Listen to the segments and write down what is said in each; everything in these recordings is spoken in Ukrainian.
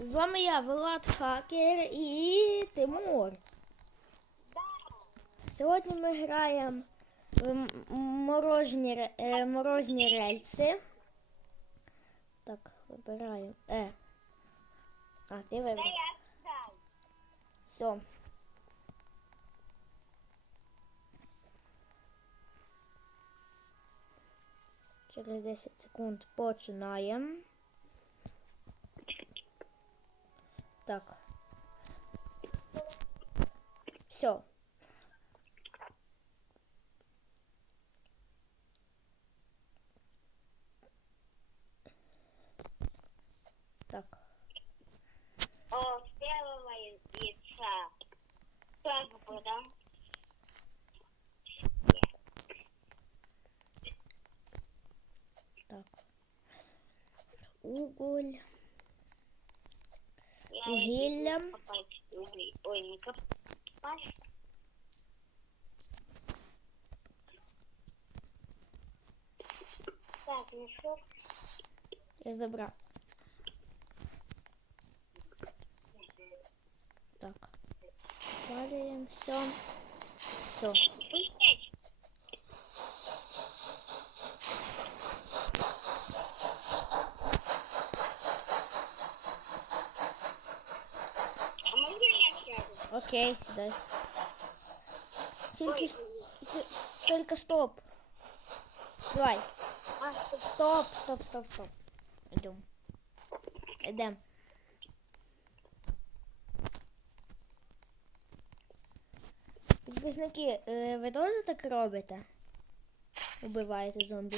З вами я, Влад Хакер і Тимур. Сьогодні ми граємо в морожні, е, морозні рельси. Так, вибираємо. Е. А, ти вибрав. Все. Через 10 секунд починаємо. Так. Все. Так. О, первого яйца. Тоже продам. Так. Уголь вугіллям. Я забрал. Так. Валюємо все. Все. Окей, сідай. Тільки, с- ти- тільки стоп. Давай. А, Стоп, стоп, стоп, стоп. Йдем. Йдем. Підписники, е, ви теж так робите? Убиваєте зомбі?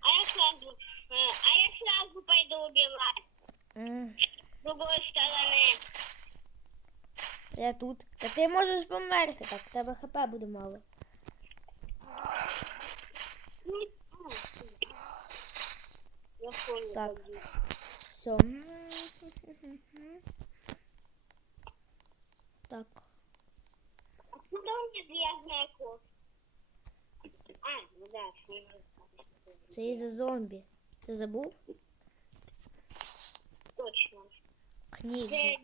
а я сразу, э, а я сразу пойду убивать. М, С другой стороны. Я тут. Та ти можеш померти, так, в тебе хп буде мало. Так. Все. Так. Откуда у меня грязная кофта? А, ну да. Це із-за зомбі. Ти забув? Точно. Книги.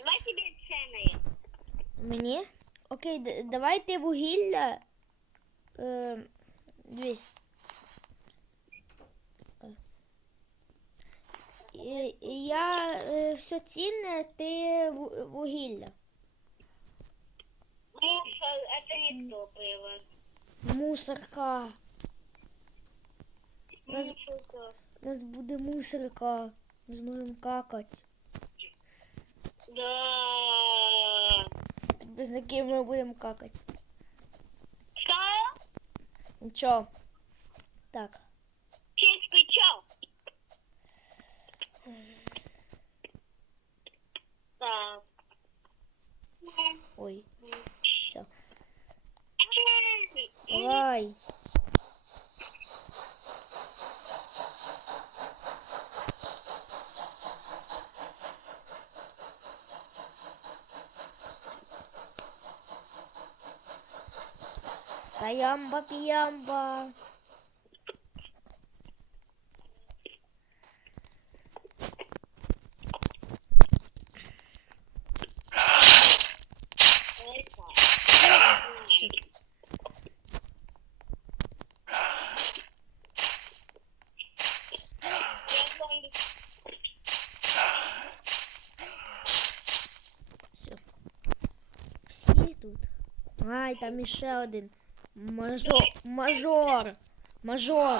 Ценные. Давай тебе ценные. Мені? Окей, д- давайте вугілля. Е, дивись. Е. І- і Я е, все цінне, ти ву- вугілля. Мусор, это не топливо. Мусорка. Нас- Мусорка. У нас буде мусорка. Ми зможемо какати. Да. Без яких ми будемо какать. Что? Нічого. Так. Таямба пиямба. Все. Всі тут. Ай, там іще один. Мажор. Мажор. Мажор.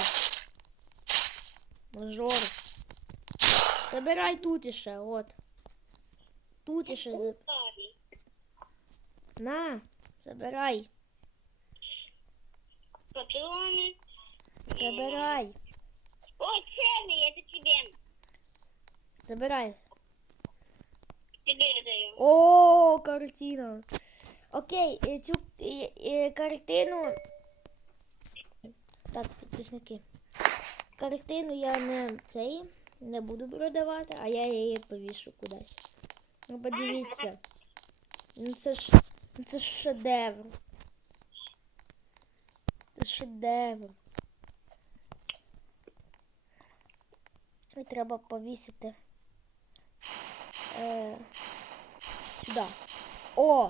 Мажор. Забирай тут іще, от. Тут іще. за- На, забирай. Патроны. Забирай. О, ценные, это тебе. Забирай. Тебе даю. О, картина. Окей, е, цю е, е, картину. Так, підписники. Картину я не цей не буду продавати, а я її повішу кудись. Ну, подивіться. Ну це ж. Ну це ж шедевр. Це шедевр. І треба повісити Е, сюди. О!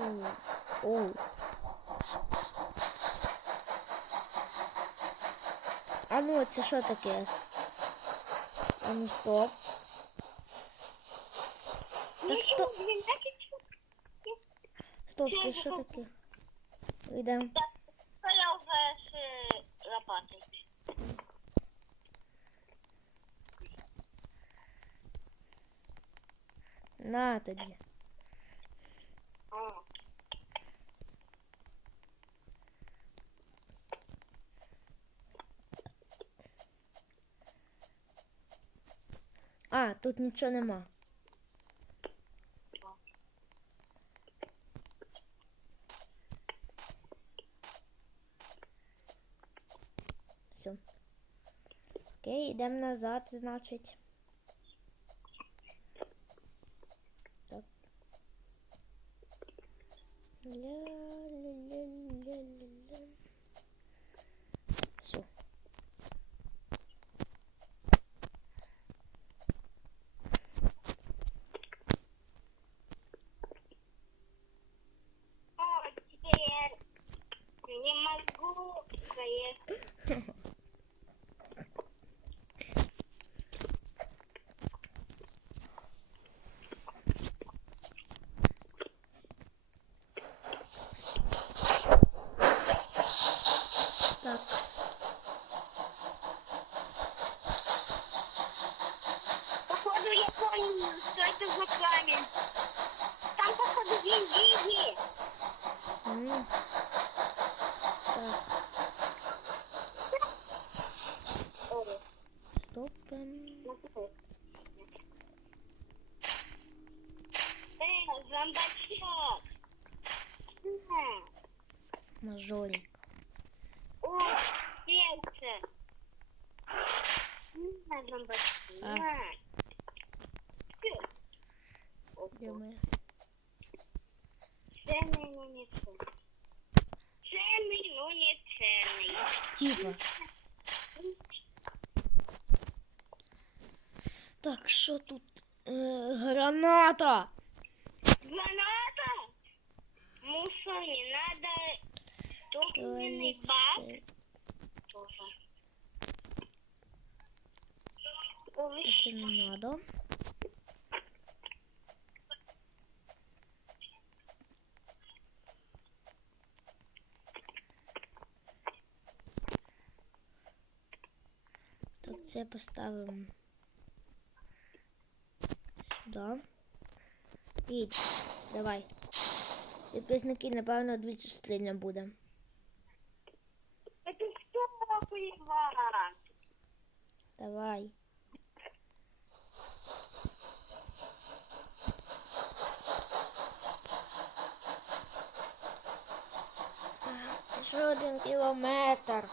Оу, оу. А ну, це що таке? А ну стоп. Та Нічого, стоп, блін, так і чу- стоп, це що таке? Йдемо. Так, то я вже з е, лопатою. На тобі. Тут нічого нема. Все. Окей, йдемо назад, значить. вами. Там, походу, деньги. Mm. Так. Стоп. Эй, зомбачок. Э, э, Мажорик. О, сердце. На, зомбачок. А. Де ми? Ценний, ну не ценний. Ценний, ну не ценний. Типа. Так, що тут? Е, граната! Граната? Не надо. Топливный бак тоже. Це не надо. Це поставимо сюди. Їдь, давай. Підписники, напевно, дві частини буде. Это что воевать? Давай. Ще один кілометр.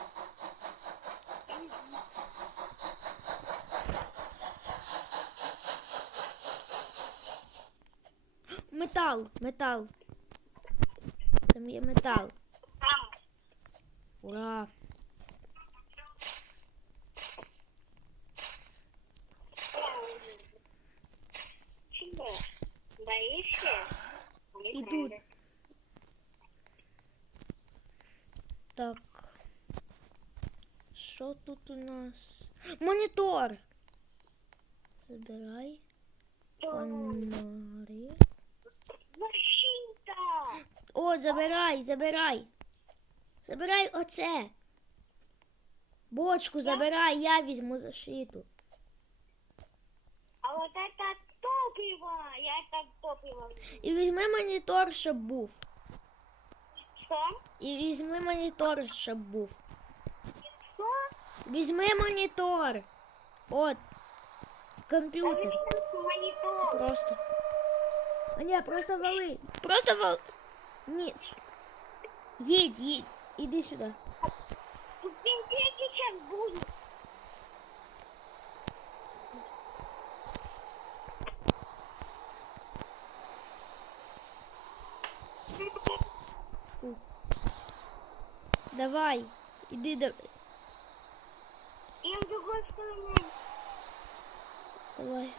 Метал, метал. Там є метал. Там. Ура! Чего? Боишься? Не Идут. надо. Так. Що тут у нас? Монітор! Забирай. Фонарі. О, забирай, забирай. Забирай оце. Бочку забирай, я візьму защиту. А вот это топ топливо. Я так топливо. І візьми монітор, щоб був. Що? І візьми монітор, щоб був. Що? Візьми монітор. От. Комп'ютер. Монітор. Просто. А ні, просто вали. Просто вали. Ні. Їдь, їдь. Іди сюди. Тут він третій час буде. Давай. Іди до. І з другої сторони. Давай.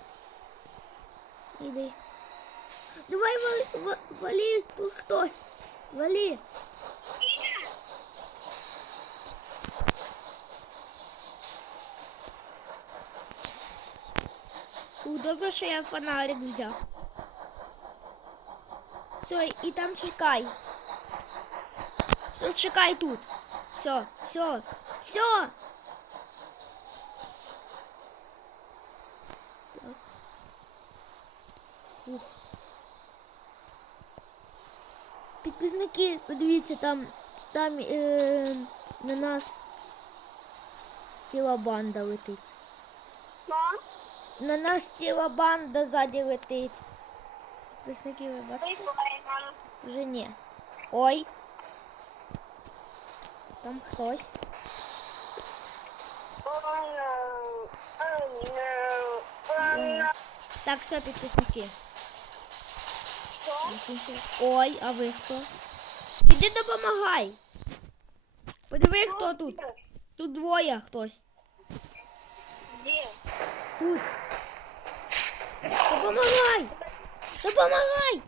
Іди. Давай вали, ва- вали, тут хтось. Вали. Добре, що я фонарик взяв. Все, і там чекай. Все, чекай тут. Все, все, все. Підписники, подивіться, там, там е, на нас ціла банда летить. На нас ціла банда ззаді летить. Підписники, ви бачите? Вже ні. Ой. Там хтось. Так, все, підписники. Ой, а ви хто? Іди допомагай. Подиви, хто тут. Тут двоє хтось. Де? Тут. Допомагай! Допомагай!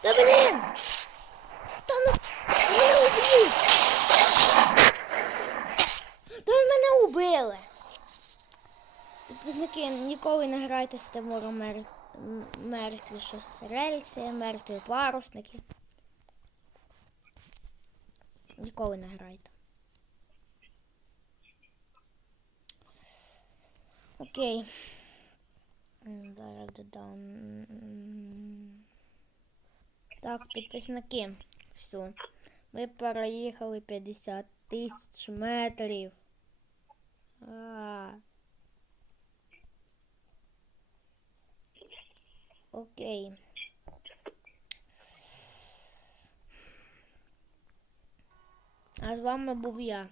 Та блін! Та ну мене уб'ють! Та мене убили! Підписники, ніколи не грайте з Тимуром мер... мертві щось рельси, мертві парусники. Ніколи не грайте. Окей. Зараз додам. Так, підписники. Все. Ми проїхали 50 тисяч метрів. А. Окей. А з вами був я.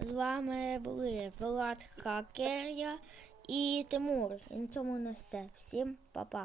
З вами були Влад Хакер я і Тимур. І на цьому у нас все. Всім па-па.